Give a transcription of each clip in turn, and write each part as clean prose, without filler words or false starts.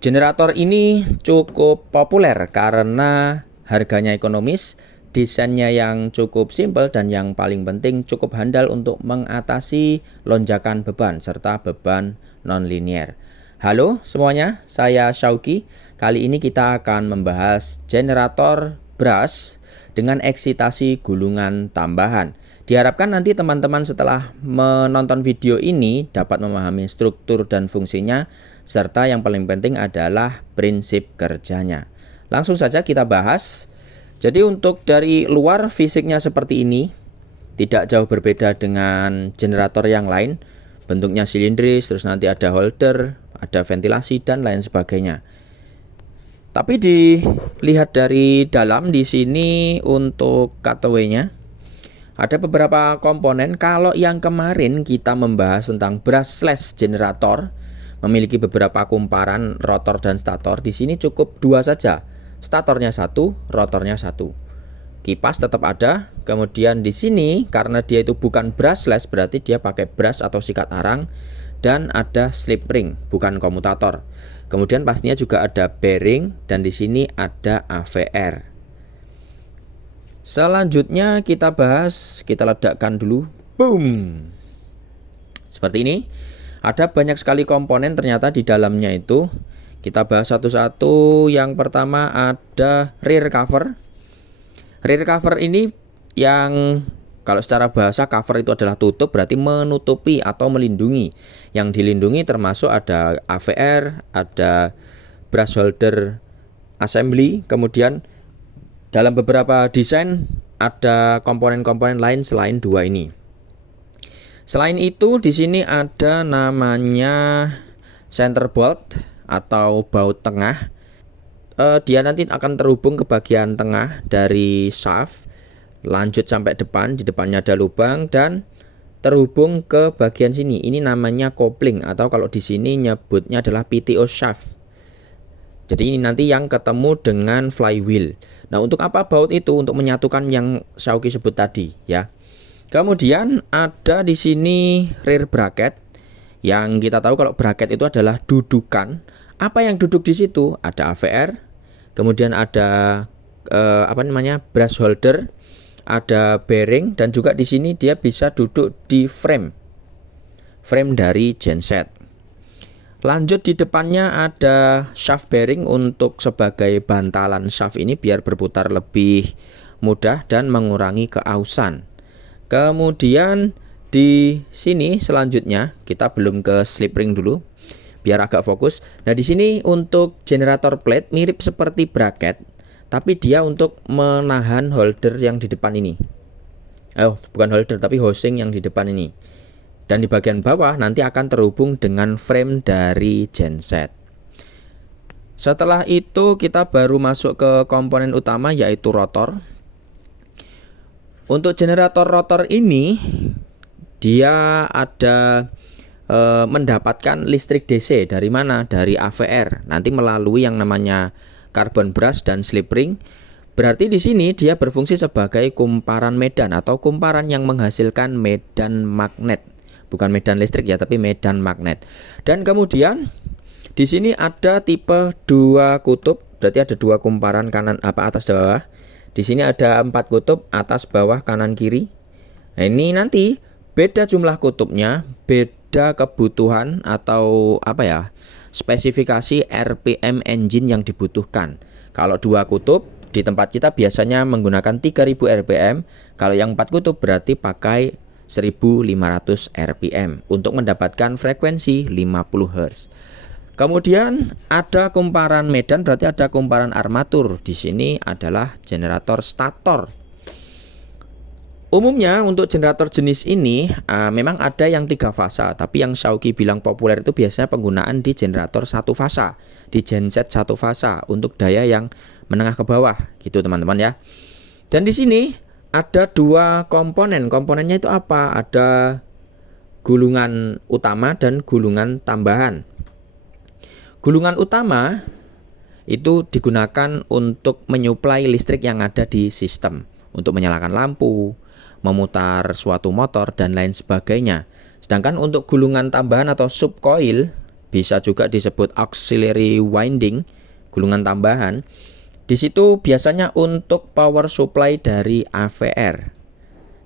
Generator ini cukup populer karena harganya ekonomis, desainnya yang cukup simpel, dan yang paling penting cukup handal untuk mengatasi lonjakan beban serta beban nonlinier. Halo semuanya, saya Syauki. Kali ini kita akan membahas generator brush dengan eksitasi gulungan tambahan. Diharapkan nanti teman-teman setelah menonton video ini dapat memahami struktur dan fungsinya, serta yang paling penting adalah prinsip kerjanya. Langsung saja kita bahas. Jadi untuk dari luar fisiknya seperti ini, tidak jauh berbeda dengan generator yang lain. Bentuknya silindris, terus nanti ada holder, ada ventilasi dan lain sebagainya. Tapi dilihat dari dalam di sini untuk cutaway-nya ada beberapa komponen. Kalau yang kemarin kita membahas tentang brushless generator memiliki beberapa kumparan rotor dan stator, di sini cukup dua saja. Statornya satu, rotornya satu. Kipas tetap ada. Kemudian di sini karena dia itu bukan brushless, berarti dia pakai brush atau sikat arang, dan ada slip ring, bukan komutator. Kemudian pastinya juga ada bearing, dan di sini ada AVR. Selanjutnya kita bahas, kita ledakkan dulu. Boom. Seperti ini. Ada banyak sekali komponen ternyata di dalamnya itu. Kita bahas satu-satu. Yang pertama ada rear cover. Rear cover ini yang kalau secara bahasa cover itu adalah tutup, berarti menutupi atau melindungi. Yang dilindungi termasuk ada AVR, ada brush holder assembly, kemudian dalam beberapa desain ada komponen-komponen lain selain dua ini. Selain itu di sini ada namanya center bolt atau baut tengah. Dia nanti akan terhubung ke bagian tengah dari shaft, lanjut sampai depan. Di depannya ada lubang dan terhubung ke bagian sini. Ini namanya coupling atau kalau di sini nyebutnya adalah PTO shaft. Jadi ini nanti yang ketemu dengan flywheel. Nah, untuk apa baut itu? Untuk menyatukan yang Syauki sebut tadi, ya. Kemudian ada di sini rear bracket. Yang kita tahu kalau bracket itu adalah dudukan. Apa yang duduk di situ? Ada AVR. Kemudian ada brush holder, ada bearing, dan juga di sini dia bisa duduk di frame dari genset. Lanjut di depannya ada shaft bearing untuk sebagai bantalan shaft ini biar berputar lebih mudah dan mengurangi keausan. Kemudian di sini selanjutnya kita belum ke slip ring dulu biar agak fokus. Nah, di sini untuk generator plate mirip seperti bracket, tapi dia untuk menahan holder yang di depan ini. Bukan holder tapi housing yang di depan ini. Dan di bagian bawah nanti akan terhubung dengan frame dari genset. Setelah itu kita baru masuk ke komponen utama yaitu rotor. Untuk generator rotor ini dia ada mendapatkan listrik DC dari mana? Dari AVR. Nanti melalui yang namanya carbon brush dan slip ring. Berarti di sini dia berfungsi sebagai kumparan medan atau kumparan yang menghasilkan medan magnet. Bukan medan listrik ya, tapi medan magnet. Dan kemudian di sini ada tipe 2 kutub, berarti ada 2 kumparan kanan atas bawah. Di sini ada 4 kutub, atas bawah kanan kiri. Nah, ini nanti beda jumlah kutubnya, beda kebutuhan atau spesifikasi RPM engine yang dibutuhkan. Kalau 2 kutub di tempat kita biasanya menggunakan 3000 RPM. Kalau yang 4 kutub berarti pakai 1500 RPM untuk mendapatkan frekuensi 50 Hz. Kemudian ada kumparan medan, berarti ada kumparan armatur. Di sini adalah generator stator. Umumnya untuk generator jenis ini memang ada yang 3 fasa, tapi yang Syauki bilang populer itu biasanya penggunaan di generator 1 fasa, di genset 1 fasa untuk daya yang menengah ke bawah, gitu teman-teman ya. Dan di sini ada 2 komponen. Komponennya itu apa? Ada gulungan utama dan gulungan tambahan. Gulungan utama itu digunakan untuk menyuplai listrik yang ada di sistem, untuk menyalakan lampu, memutar suatu motor dan lain sebagainya. Sedangkan untuk gulungan tambahan atau subcoil bisa juga disebut auxiliary winding, gulungan tambahan. Di situ biasanya untuk power supply dari AVR.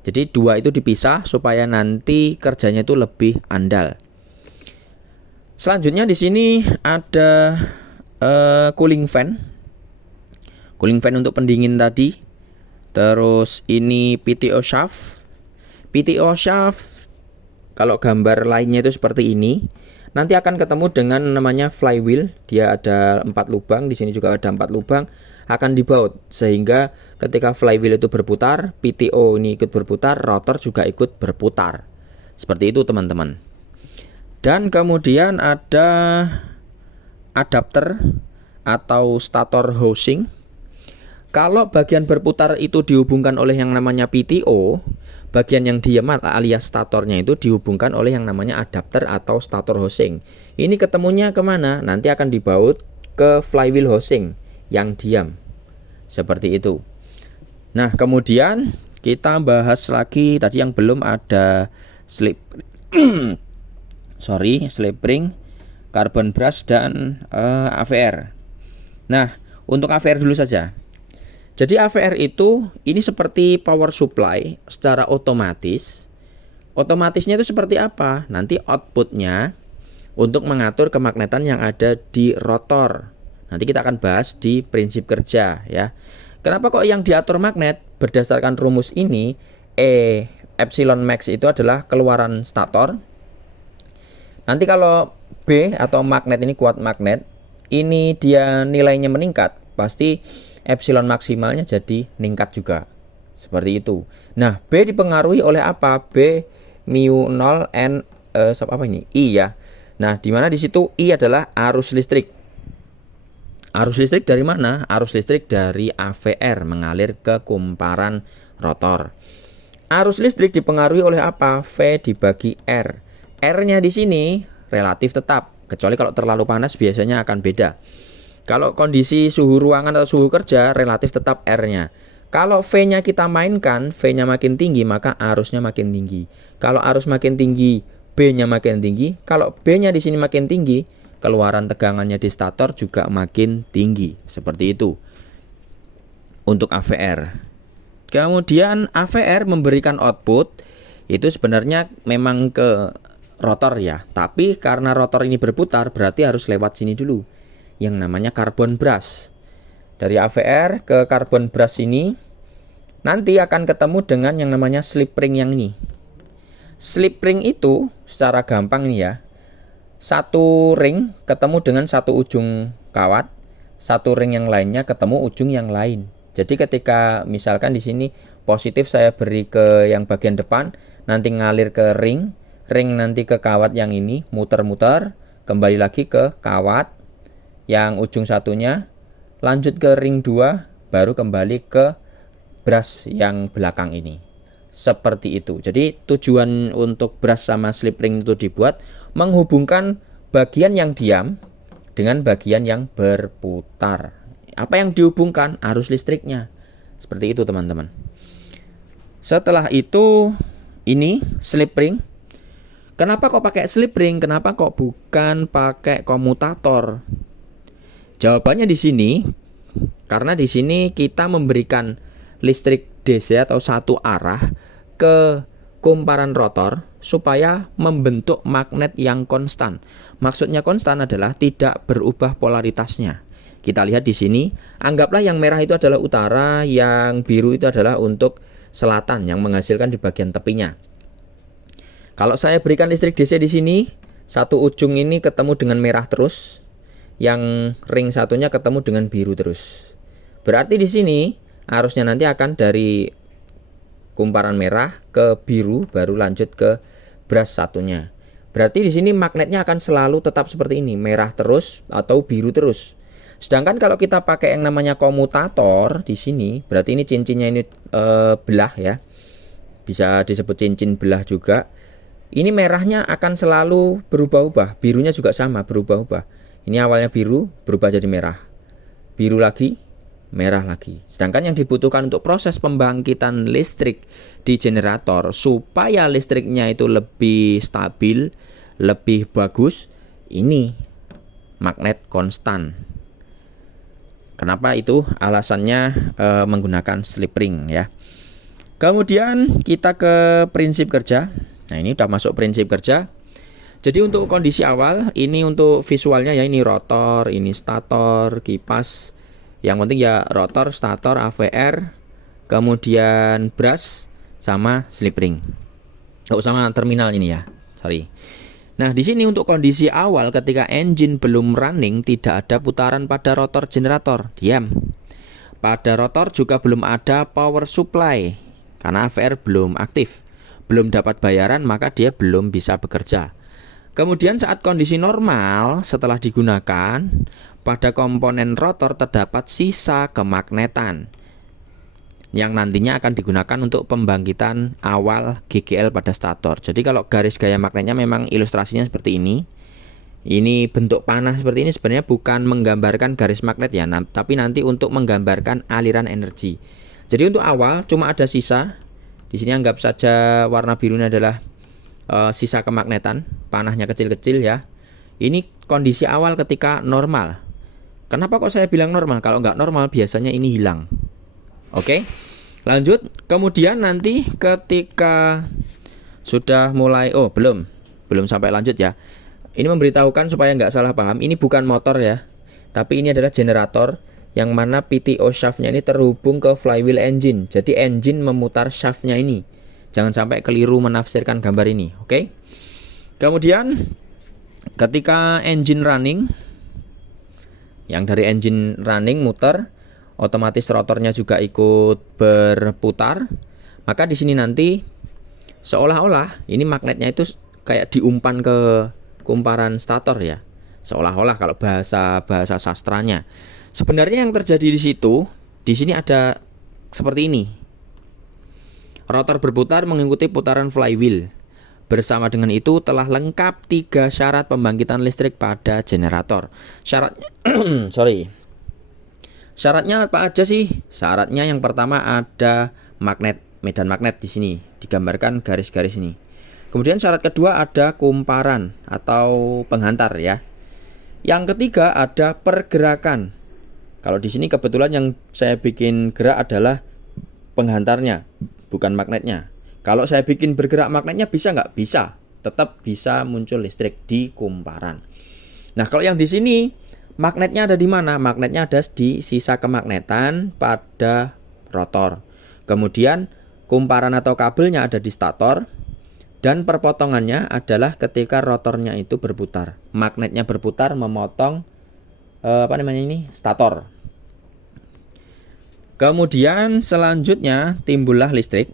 Jadi dua itu dipisah supaya nanti kerjanya itu lebih andal. Selanjutnya di sini ada cooling fan. Cooling fan untuk pendingin tadi. Terus ini PTO shaft. PTO shaft kalau gambar lainnya itu seperti ini. Nanti akan ketemu dengan namanya flywheel. Dia ada 4 lubang, di sini juga ada 4 lubang. Akan dibaut sehingga ketika flywheel itu berputar, PTO ini ikut berputar, rotor juga ikut berputar. Seperti itu teman-teman. Dan kemudian ada adapter atau stator housing. Kalau bagian berputar itu dihubungkan oleh yang namanya PTO, bagian yang diam alias statornya itu dihubungkan oleh yang namanya adapter atau stator housing. Ini ketemunya kemana? Nanti akan dibaut ke flywheel housing yang diam. Seperti itu. Nah, kemudian kita bahas lagi tadi yang belum ada slip ring, carbon brush dan AVR. Nah, untuk AVR dulu saja. Jadi AVR itu ini seperti power supply secara otomatis. Otomatisnya itu seperti apa? Nanti outputnya untuk mengatur kemagnetan yang ada di rotor. Nanti kita akan bahas di prinsip kerja ya. Kenapa kok yang diatur magnet? Berdasarkan rumus ini, epsilon max itu adalah keluaran stator. Nanti kalau B atau magnet ini kuat magnet, ini dia nilainya meningkat, pasti epsilon maksimalnya jadi meningkat juga. Seperti itu. Nah, B dipengaruhi oleh apa? B mu 0 N I ya. Nah, di mana di situ I adalah arus listrik. Arus listrik dari mana? Arus listrik dari AVR mengalir ke kumparan rotor. Arus listrik dipengaruhi oleh apa? V dibagi R. R-nya di sini relatif tetap, kecuali kalau terlalu panas biasanya akan beda. Kalau kondisi suhu ruangan atau suhu kerja relatif tetap R-nya. Kalau V-nya kita mainkan, V-nya makin tinggi maka arusnya makin tinggi. Kalau arus makin tinggi, B-nya makin tinggi. Kalau B-nya di sini makin tinggi, keluaran tegangannya di stator juga makin tinggi. Seperti itu untuk AVR. Kemudian AVR memberikan output itu sebenarnya memang ke rotor ya. Tapi karena rotor ini berputar berarti harus lewat sini dulu, yang namanya carbon brush. Dari AVR ke carbon brush ini nanti akan ketemu dengan yang namanya slip ring yang ini. Slip ring itu secara gampang nih ya, satu ring ketemu dengan satu ujung kawat, satu ring yang lainnya ketemu ujung yang lain. Jadi ketika misalkan di sini positif saya beri ke yang bagian depan, nanti ngalir ke ring, ring nanti ke kawat yang ini, muter-muter, kembali lagi ke kawat yang ujung satunya, lanjut ke ring 2, baru kembali ke brush yang belakang ini. Seperti itu. Jadi tujuan untuk brush sama slip ring itu dibuat menghubungkan bagian yang diam dengan bagian yang berputar. Apa yang dihubungkan? Arus listriknya. Seperti itu teman-teman. Setelah itu ini slip ring. Kenapa kok pakai slip ring? Kenapa kok bukan pakai komutator? Jawabannya di sini karena di sini kita memberikan listrik DC atau satu arah ke kumparan rotor supaya membentuk magnet yang konstan. Maksudnya konstan adalah tidak berubah polaritasnya. Kita lihat di sini, anggaplah yang merah itu adalah utara, yang biru itu adalah untuk selatan yang menghasilkan di bagian tepinya. Kalau saya berikan listrik DC di sini, satu ujung ini ketemu dengan merah terus, yang ring satunya ketemu dengan biru terus. Berarti di sini arusnya nanti akan dari kumparan merah ke biru baru lanjut ke brush satunya. Berarti di sini magnetnya akan selalu tetap seperti ini, merah terus atau biru terus. Sedangkan kalau kita pakai yang namanya komutator di sini, berarti ini cincinnya ini belah ya. Bisa disebut cincin belah juga. Ini merahnya akan selalu berubah-ubah, birunya juga sama berubah-ubah. Ini awalnya biru berubah jadi merah. Biru lagi, merah lagi. Sedangkan yang dibutuhkan untuk proses pembangkitan listrik di generator supaya listriknya itu lebih stabil, lebih bagus, ini magnet konstan. Kenapa itu? Alasannya menggunakan slip ring ya. Kemudian kita ke prinsip kerja. Nah, ini udah masuk prinsip kerja. Jadi untuk kondisi awal, ini untuk visualnya ya, ini rotor, ini stator, kipas. Yang penting ya rotor, stator, AVR, kemudian brush sama slip ring. Oh, sama terminal ini ya. Sorry. Nah, di sini untuk kondisi awal ketika engine belum running, tidak ada putaran pada rotor generator. Diam. Pada rotor juga belum ada power supply karena AVR belum aktif. Belum dapat bayaran, maka dia belum bisa bekerja. Kemudian saat kondisi normal setelah digunakan, pada komponen rotor terdapat sisa kemagnetan yang nantinya akan digunakan untuk pembangkitan awal GGL pada stator. Jadi kalau garis gaya magnetnya memang ilustrasinya seperti ini. Ini bentuk panah seperti ini sebenarnya bukan menggambarkan garis magnet ya, tapi nanti untuk menggambarkan aliran energi. Jadi untuk awal cuma ada sisa. Di sini anggap saja warna birunya adalah sisa kemagnetan, panahnya kecil-kecil ya. Ini kondisi awal ketika normal. Kenapa kok saya bilang normal? Kalau nggak normal biasanya ini hilang. Oke, lanjut. Kemudian nanti ketika sudah mulai, belum sampai lanjut ya. Ini memberitahukan supaya nggak salah paham. Ini bukan motor ya, tapi ini adalah generator yang mana PTO shaftnya ini terhubung ke flywheel engine. Jadi engine memutar shaftnya ini. Jangan sampai keliru menafsirkan gambar ini. Oke. Kemudian ketika engine running, yang dari engine running muter, otomatis rotornya juga ikut berputar. Maka di sini nanti seolah-olah ini magnetnya itu kayak diumpan ke kumparan stator ya. Seolah-olah kalau bahasa sastranya. Sebenarnya yang terjadi di situ, di sini ada seperti ini. Rotor berputar mengikuti putaran flywheel. Bersama dengan itu telah lengkap 3 syarat pembangkitan listrik pada generator. Syaratnya apa aja sih? Syaratnya yang pertama ada magnet, medan magnet di sini, digambarkan garis-garis ini. Kemudian syarat kedua ada kumparan atau penghantar ya. Yang ketiga ada pergerakan. Kalau di sini kebetulan yang saya bikin gerak adalah penghantarnya, bukan magnetnya. Kalau saya bikin bergerak magnetnya bisa nggak? Bisa. Tetap bisa muncul listrik di kumparan. Nah, kalau yang di sini magnetnya ada di mana? Magnetnya ada di sisa kemagnetan pada rotor. Kemudian kumparan atau kabelnya ada di stator. Dan perpotongannya adalah ketika rotornya itu berputar. Magnetnya berputar memotong stator. Kemudian selanjutnya timbullah listrik.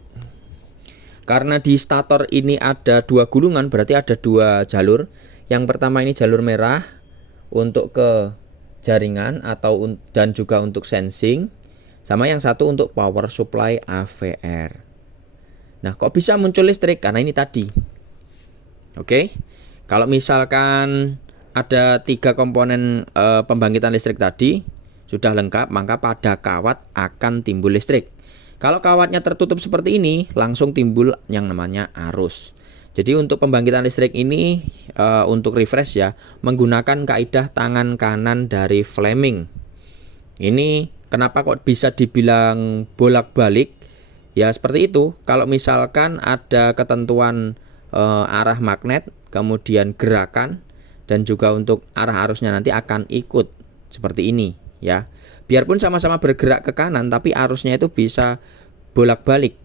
Karena di stator ini ada 2 gulungan, berarti ada 2 jalur. Yang pertama ini jalur merah untuk ke jaringan dan juga untuk sensing, sama yang satu untuk power supply AVR. Nah, kok bisa muncul listrik? Karena ini tadi. Oke. Kalau misalkan ada 3 komponen pembangkitan listrik tadi sudah lengkap, maka pada kawat akan timbul listrik. Kalau kawatnya tertutup seperti ini, langsung timbul yang namanya arus. Jadi untuk pembangkitan listrik ini, untuk refresh ya, menggunakan kaidah tangan kanan dari Fleming. Ini kenapa kok bisa dibilang bolak-balik? Ya seperti itu. Kalau misalkan ada ketentuan arah magnet, kemudian gerakan, dan juga untuk arah arusnya nanti akan ikut seperti ini ya. Biarpun sama-sama bergerak ke kanan, tapi arusnya itu bisa bolak-balik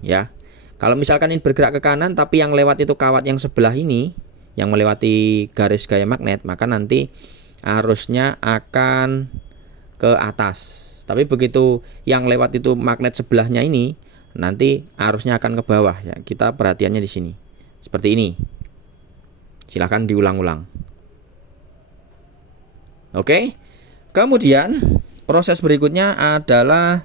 ya. Kalau misalkan ini bergerak ke kanan, tapi yang lewat itu kawat yang sebelah ini, yang melewati garis gaya magnet, maka nanti arusnya akan ke atas. Tapi begitu yang lewat itu magnet sebelahnya ini, nanti arusnya akan ke bawah ya. Kita perhatiannya di sini. Seperti ini. Silahkan diulang-ulang. Oke. Kemudian proses berikutnya adalah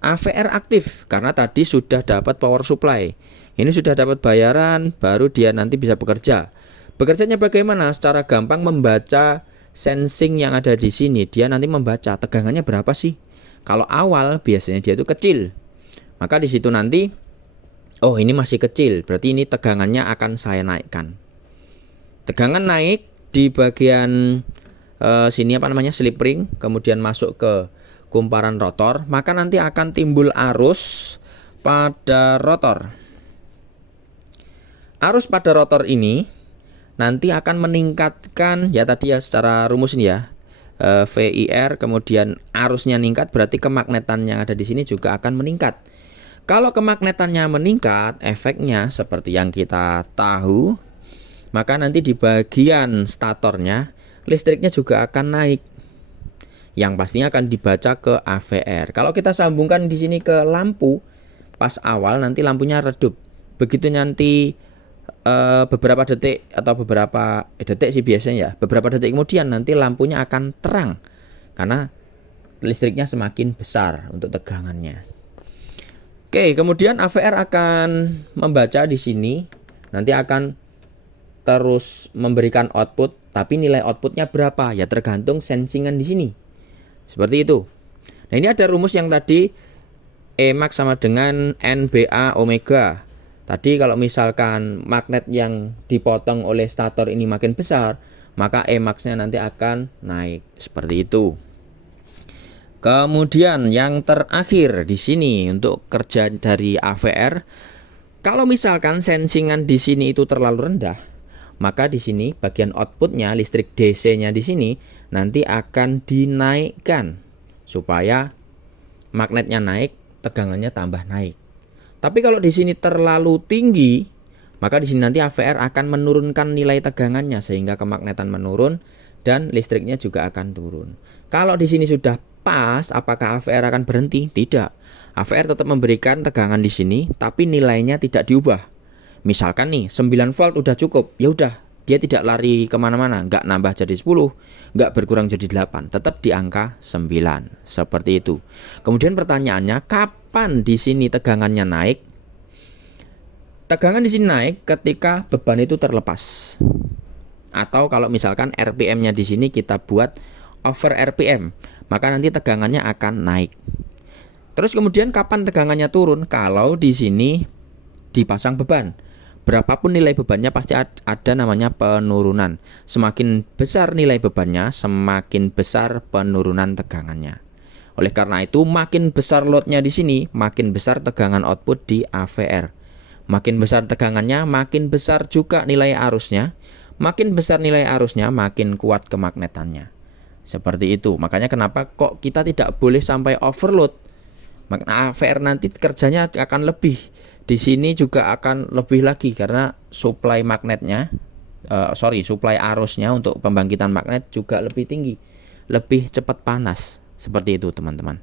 AVR aktif, karena tadi sudah dapat power supply. Ini sudah dapat bayaran, baru dia nanti bisa bekerja. Bekerjanya bagaimana? Secara gampang membaca sensing yang ada di sini. Dia nanti membaca tegangannya berapa sih? Kalau awal biasanya dia itu kecil. Maka di situ nanti, ini masih kecil, berarti ini tegangannya akan saya naikkan. Tegangan naik, di bagian sini slip ring, kemudian masuk ke kumparan rotor, maka nanti akan timbul arus pada rotor. Arus pada rotor ini nanti akan meningkatkan secara rumus ini ya, VIR, kemudian arusnya meningkat, berarti kemagnetan yang ada di sini juga akan meningkat. Kalau kemagnetannya meningkat, efeknya seperti yang kita tahu, maka nanti di bagian statornya listriknya juga akan naik, yang pastinya akan dibaca ke AVR. Kalau kita sambungkan di sini ke lampu, pas awal nanti lampunya redup. Begitu nanti beberapa detik atau beberapa detik sih biasanya ya, beberapa detik kemudian nanti lampunya akan terang karena listriknya semakin besar untuk tegangannya. Oke, kemudian AVR akan membaca di sini, nanti akan terus memberikan output, tapi nilai outputnya berapa ya tergantung sensingan di sini. Seperti itu. Nah, ini ada rumus yang tadi Emax sama dengan NBA omega. Tadi kalau misalkan magnet yang dipotong oleh stator ini makin besar, maka Emax-nya nanti akan naik. Seperti itu. Kemudian yang terakhir di sini untuk kerja dari AVR, kalau misalkan sensingan di sini itu terlalu rendah, maka di sini bagian outputnya, listrik DC-nya di sini nanti akan dinaikkan supaya magnetnya naik, tegangannya tambah naik. Tapi kalau di sini terlalu tinggi, maka di sini nanti AVR akan menurunkan nilai tegangannya sehingga kemagnetan menurun dan listriknya juga akan turun. Kalau di sini sudah pas, apakah AVR akan berhenti? Tidak. AVR tetap memberikan tegangan di sini, tapi nilainya tidak diubah. Misalkan nih 9 volt udah cukup, ya udah, dia tidak lari kemana-mana, nggak nambah jadi 10, nggak berkurang jadi 8, tetap di angka 9, seperti itu. Kemudian pertanyaannya, kapan di sini tegangannya naik? Tegangan di sini naik ketika beban itu terlepas, atau kalau misalkan RPM-nya di sini kita buat over RPM, maka nanti tegangannya akan naik. Terus kemudian kapan tegangannya turun? Kalau di sini dipasang beban. Berapapun nilai bebannya pasti ada namanya penurunan. Semakin besar nilai bebannya, semakin besar penurunan tegangannya. Oleh karena itu, makin besar loadnya di sini, makin besar tegangan output di AVR. Makin besar tegangannya, makin besar juga nilai arusnya. Makin besar nilai arusnya, makin kuat kemagnetannya. Seperti itu. Makanya kenapa kok kita tidak boleh sampai overload. Maka AVR nanti kerjanya akan lebih. Di sini juga akan lebih lagi karena suplai magnetnya, suplai arusnya untuk pembangkitan magnet juga lebih tinggi, lebih cepat panas. Seperti itu teman-teman.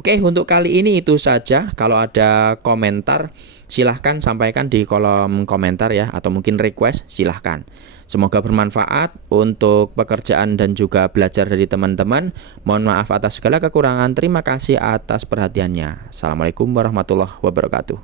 Oke, untuk kali ini itu saja. Kalau ada komentar silahkan sampaikan di kolom komentar ya, atau mungkin request silahkan. Semoga bermanfaat untuk pekerjaan dan juga belajar dari teman-teman. Mohon maaf atas segala kekurangan. Terima kasih atas perhatiannya. Assalamualaikum warahmatullahi wabarakatuh.